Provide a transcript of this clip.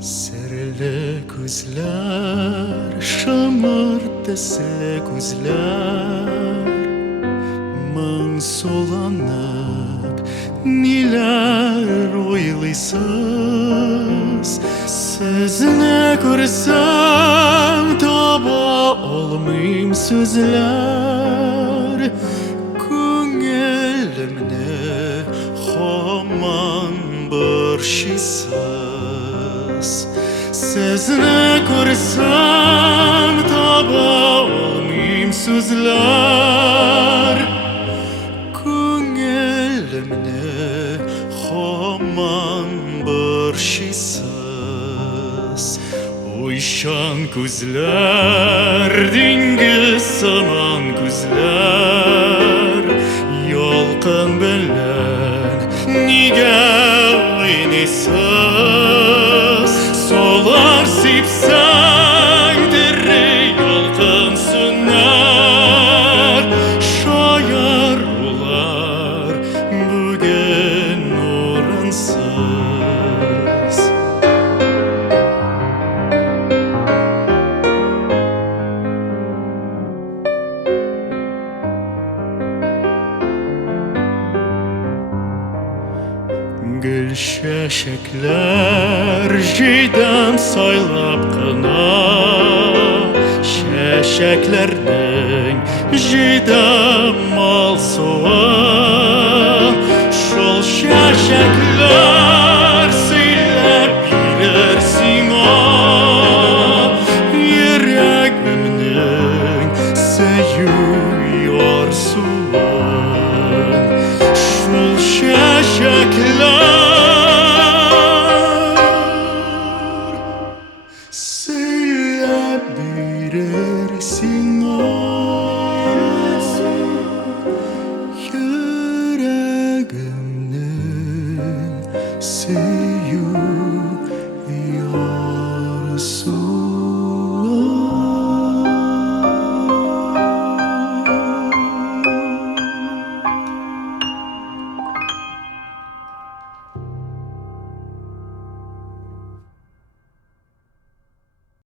Serili gözler, şamardesli gözler, Mən solanıp neler oylaysız. Siz ne görsem taba olmayım sözler, Könlümne haman bir şeysiz. Siz ne görsem taba olmayım sözler, Könlümne haman bir şeysiz. Uyşan gözler, dengiz saman gözler, Yolqın bilen nige oynaysiz. Solar sipsang diri yolqın süner, Şayar olar bugün oransız. Gül şeşekler jidem saylap kına, Şeşeklerning jidem mal soğan, Şol şeşekler söylep bilir sina, Yüreğimning seyiyor suvan. Şol şeşekler söylep bilir sina, Yüreğimning seyiyor